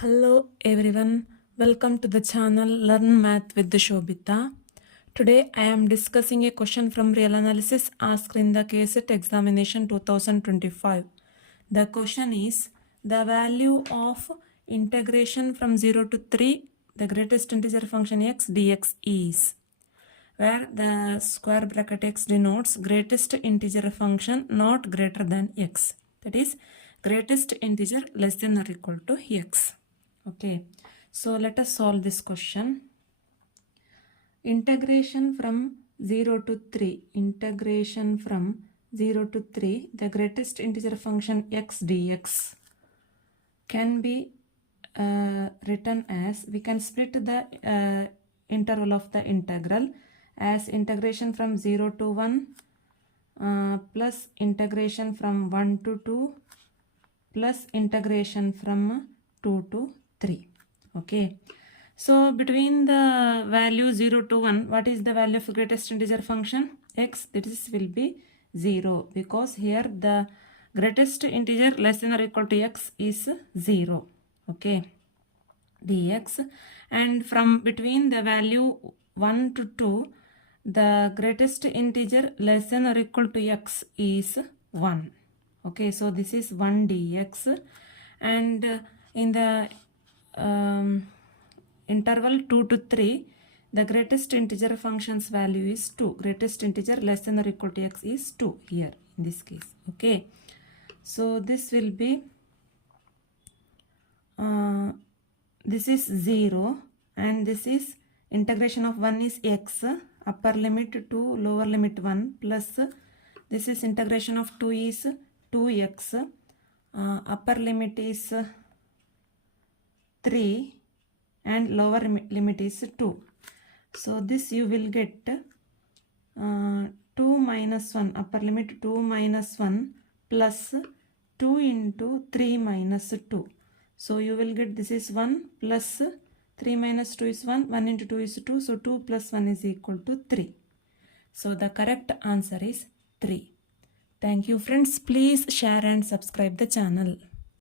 Hello everyone, welcome to the channel Learn Math with Shobita. Today I am discussing a question from Real Analysis asked in the KSET examination 2025. The question is the value of integration from 0 to 3, the greatest integer function x dx is, where the square bracket x denotes greatest integer function not greater than x. That is greatest integer less than or equal to x. Okay, so let us solve this question. Integration from 0 to 3. Integration from 0 to 3. The greatest integer function x dx can be written as, we can split the interval of the integral as integration from 0 to 1 plus integration from 1 to 2 plus integration from 2 to 3. Okay, so between the value 0 to 1, what is the value of greatest integer function x? This will be 0 because here the greatest integer less than or equal to x is 0. Okay, dx, and from between the value 1 to 2, the greatest integer less than or equal to x is 1. Okay, so this is 1 dx, and in the interval 2 to 3, the greatest integer function's value is 2. Greatest integer less than or equal to x is 2 here in this case. Okay, so this will be this is 0 and this is integration of 1 is x, upper limit 2, lower limit 1, plus this is integration of 2 is 2x, upper limit is 3 and lower limit is 2. So this you will get 2 minus 1, upper limit 2 minus 1 plus 2 into 3 minus 2. So you will get this is 1 plus 3 minus 2 is 1, 1 into 2 is 2, so 2 plus 1 is equal to 3. So the correct answer is 3. Thank you friends. Please share and subscribe the channel.